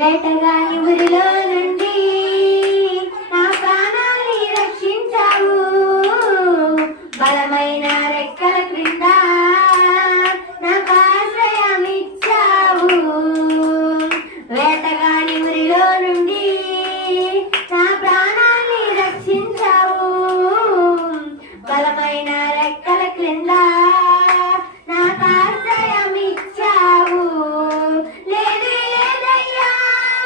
వేటగాని ఊరిలో నుండి నా ప్రాణాన్ని రక్షించావు, బలమైన రెక్కల క్రింద నాకు ఆశ్రయం ఇచ్చావు. వేటగాని ఊరిలో నుండి నా ప్రాణాన్ని రక్షించావు, బలమైన రెక్కల క్రింద నాకు ఆశ్రయం ఇచ్చావు. లేనే లేదయ్యా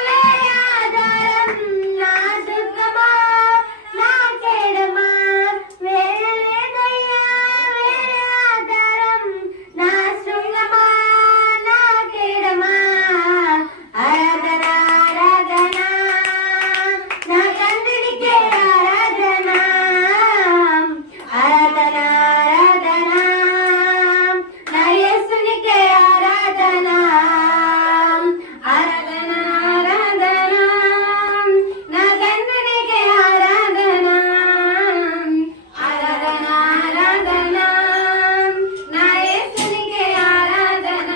వేరే ఆధారం, నా దుర్గమా నా కేడమా. వేరే లేదయ్యా వేరే ఆధారం, నా శృంగమా నా కేడమా. ఆరాధన ఆరాధన నా తండ్రినికే ఆరాధన, ఆరాధన ఆరాధన నా యేసునికే ఆరాధన, ఆరాధన ఆరాధన నా తండ్రినికే ఆరాధన, ఆరాధన ఆరాధన నా యేసునికే ఆరాధన.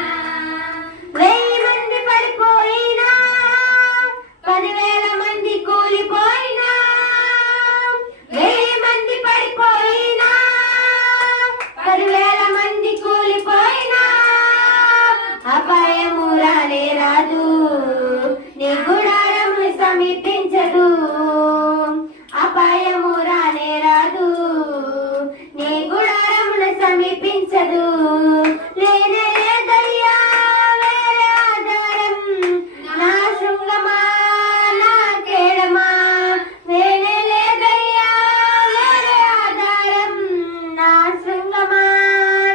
1000 మంది పడిపోయినా 10,000 మంది కూలిపోయినా, 1000 మంది పడిపోయినా 10,000 మంది కూలిపోయినా, అపాయము రానే రాదు, నీ గుడారమును సమీపించదు. అపాయము రానే రాదు, నీ గుడారమును సమీపించదు. లేనే లేదయ్యా వేరే ఆధారం, నా శృంగమా నా కేడమా. వేరే లేదయ్యా వేరే ఆధారం, నా శృంగమా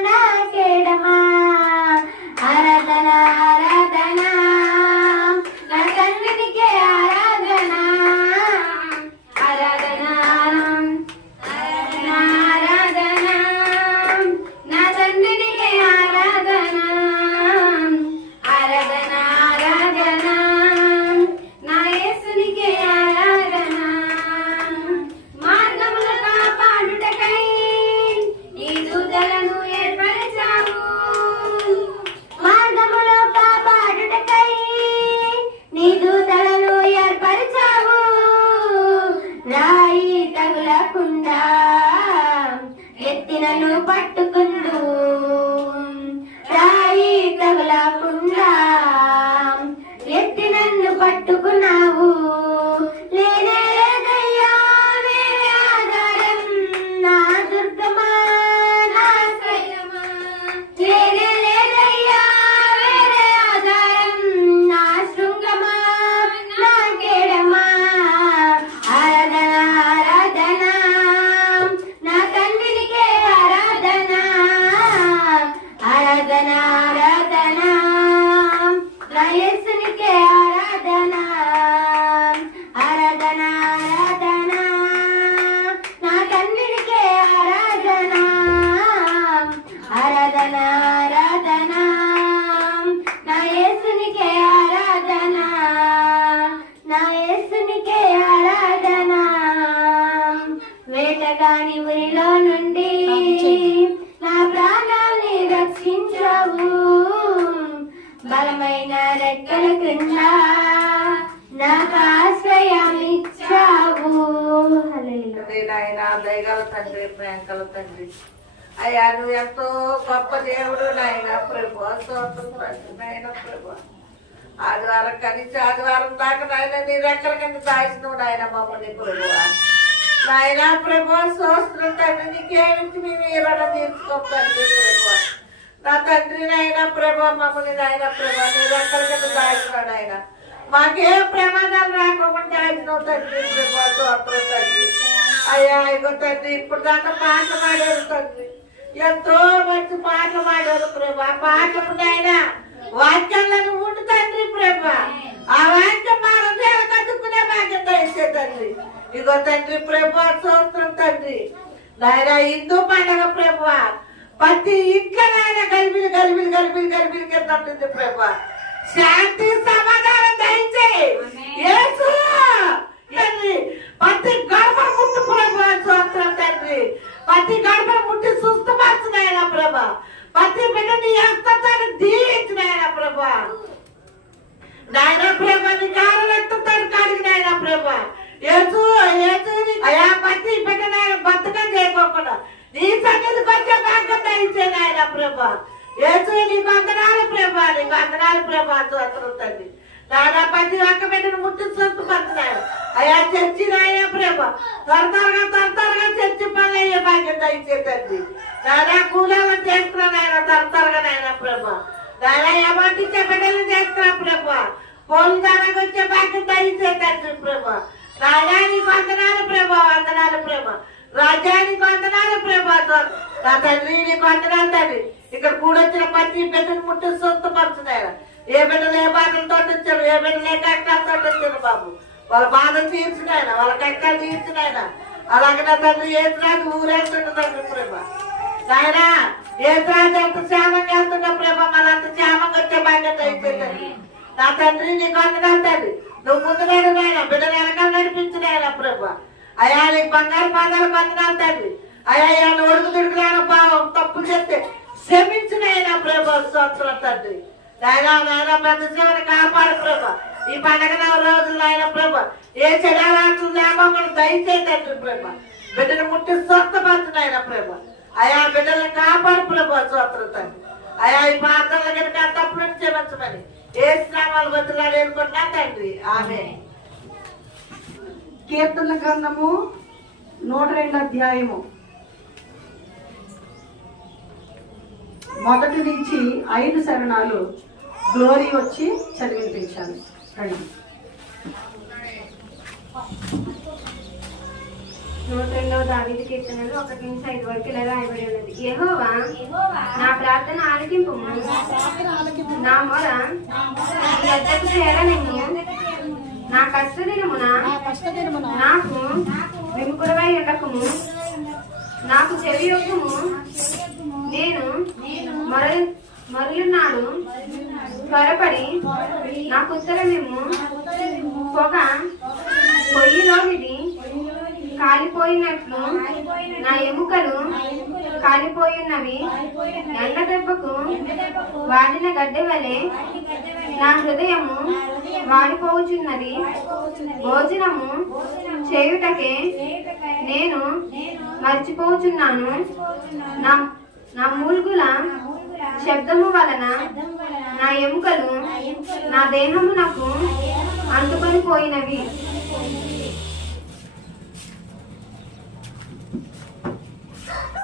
నా కేడమా. ఆరాధన ఆరాధన నా తండ్రినికే ఆరాధన, ఆరాధన ఆరాధన ఆరాధన నా తండ్రినికే ఆరాధన, ఆరాధన ఆరాధన నా యేసునికే ఆరాధన. మార్గములు కాపాడుటకై నీ దూతలను ఏర్పరచావు, మార్గములో కాపాడుటకై నీ దూతలను ఏర్పరచావు. రాయి తగులకుండా ఎత్తినను పట్టుకుందు, రాయి తగులకుండా ఎత్తి నన్ను పట్టుకున్నావు. లేనే లేదయ్యా వేరే ఆధారం, నా దుర్గమా నా శ్రేయమా. లేనే లేదయ్యా వేరే ఆధారం, నా శృంగమా నా కేడమా. ఆరాధన ఆరాధన నా తండ్రినికే ఆరాధన, ఆరాధన ఆరాధన నా యేసునికే ఆరాధన, ఆరాధన ఆరాధన నా తండ్రినికే ఆరాధన, ఆరాధన ఆరాధన నా యేసునికే ఆరాధన, నా యేసునికే ఆరాధన. వేటగాని ఊరిలో నుండి నా ప్రాణాన్ని రక్షించావు, బలమైన రెక్కల క్రింద నాకు ఆశ్రయం ఇచ్చావు. హల్లెలూయా. నాయన దయగల తండ్రి, ప్రేమగల తండ్రి, అయ్యా నువ్వు ఎంతో గొప్ప దేవుడు నాయన ప్రభు. నాయన ప్రభు ఆదివారం కనిచి ఆదివారం దాకా నాయన నీ రెక్కల కింద దాచినావు నాయన మమ్మల్ని ప్రభు. నాయన ప్రభు స్తోత్రం తండ్రి, నీకేమిచ్చి మేము ఈ రుణం తీర్చుకోం తండ్రి ప్రభు. నా తండ్రి నాయన ప్రభు మమ్మల్ని నాయన ప్రభు నీ రెక్కల కింద దాచినావు నాయన, మాకే ప్రమాదం రాకుండా దాచినావు తండ్రి ప్రభు. స్తోత్రం తండ్రి. అయ్యా ఇగో తండ్రి ఇప్పుడు దాకా పాటలు పాడారు తండ్రి, ఎంతో మంచి పాటలు పాడారు ప్రభు. ఆ పాటలకు నాయన వాక్యాలను ఉండు తండ్రి ప్రభు. ఆ వాక్యం మా హృదయాలు కట్టుకునే భాగ్యం దయచే తండ్రి. ఇగో తండ్రి ప్రభు స్తోత్రం తండ్రి. నాయన హిందూ పండగ ప్రభు ప్రతి ఇంట్లో నాయన గలిబిలి గలిబిలి గలిబిలి గలిబిలి కింద ఉంటుంది ప్రభు. శాంతి సమాధానం దయచే యేసు తండ్రి. ప్రతి గడప ముట్టు ప్రభు స్తోత్రం తండ్రి. ప్రతి గడప ముట్టి సుస్థపరచునాయన ప్రభు. ప్రతి బిడ్డని హస్తతాన్ని దీవించునాయన ప్రభు. నాయన ప్రభు చర్చి నాయన ప్రభా త్వరగా చర్చి పనులు అయ్యే బాధ్యత ఇచ్చేదండి నాయన కూలీలను చేస్తున్నా నాయన త్వరగా నాయన ప్రభా నాయన ఏమంటించే బిడ్డలు చేస్తున్నా ప్రభా పోలు దానికి వచ్చే బాధ్యత ఇచ్చేదండి ప్రభా నాయనానికి వందనాలు ప్రభా రాజ్యానికి వందనాలు ప్రభా నా తండ్రి నీకు వందనాలు తండ్రి ఇక్కడ కూడొచ్చిన ప్రతి బిడ్డను ముట్టి స్వస్థపరుచున్నాయన ఏ బిడ్డలు ఏ బాధలతో వచ్చారు ఏ బిడ్డలు ఏ కష్టాలతో వచ్చారు బాబు వాళ్ళ బాధలు తీర్చినాయన వాళ్ళ కష్టాలు తీర్చినాయన అలాగే నా తండ్రి ఏసురాజు ఊరేస్తుండ తండ్రి ప్రభా నాయన ఏసురాజు ఎంత క్షేమంగా వెళ్తున్నా ప్రభా మనంత క్షేమంగా వచ్చే బాధ్యత అయిపోయింది నా తండ్రి నీకు వందనాలు తండ్రి నువ్వు ముందుగానే నాయన బిడ్డలు వెనకాల నడిపించినాయన ప్రభా అయా నీకు బంగారు పాదాలు వందనాలు తండ్రి అయ్యా ఒడుగు తిరుగులాను తప్పు చేస్తే క్షమించినాయన ప్రభా స్తోత్రం తండ్రి నాయన ప్రతి జీవన కాపాడు ప్రభా ఈ పండగ రోజులు ఆయన ప్రభా ఏ చెడారాట్లు లేకుండా దయచేయండి ప్రభా బిడ్డను ముట్టి స్వస్థపరచునాయన ప్రభా అయా బిడ్డలను కాపాడు ప్రభా స్తోత్రం తండ్రి అయా ఈ ప్రాంతాల కనుక తప్పుడు క్షమించమని ఏ స్నామాలు బదులాడు అనుకుంటున్నా తండ్రి ఆమె కీర్తన గ్రంథము 102 అధ్యాయము 1 నుంచి 5 శరణాలు గ్లోరీ వచ్చి చదివించాలి. రండి. 102వ దావీదు కీర్తనలు 1 నుంచి 5 వరకు ఇలా రాయబడి ఉన్నది. యెహోవా నా ప్రార్థన ఆలకింపుము, నా మొర నీ వద్దకు చేరనిమ్ము. నా కష్ట దినమున నాకు విముఖుడవై ఉండకుము, నాకు చెవి యొక్కుము. నేను మరలున్నాడు త్వరపడి నాకు ఉత్తరమిమ్ము. పొగ పొయ్యిలోనిది కాలిపోయినట్లు నా ఎముకలు కాలిపోయినవి. ఎండ దెబ్బకు వాడిన గడ్డె వలె నా హృదయము వాడిపోచున్నది. భోజనము చేయుటకే నేను మర్చిపోచున్నాను. నా మూల్గుల శబ్దము వలన నా ఎముకలు నా దేహమునకు అంటుకొని పోయినవి.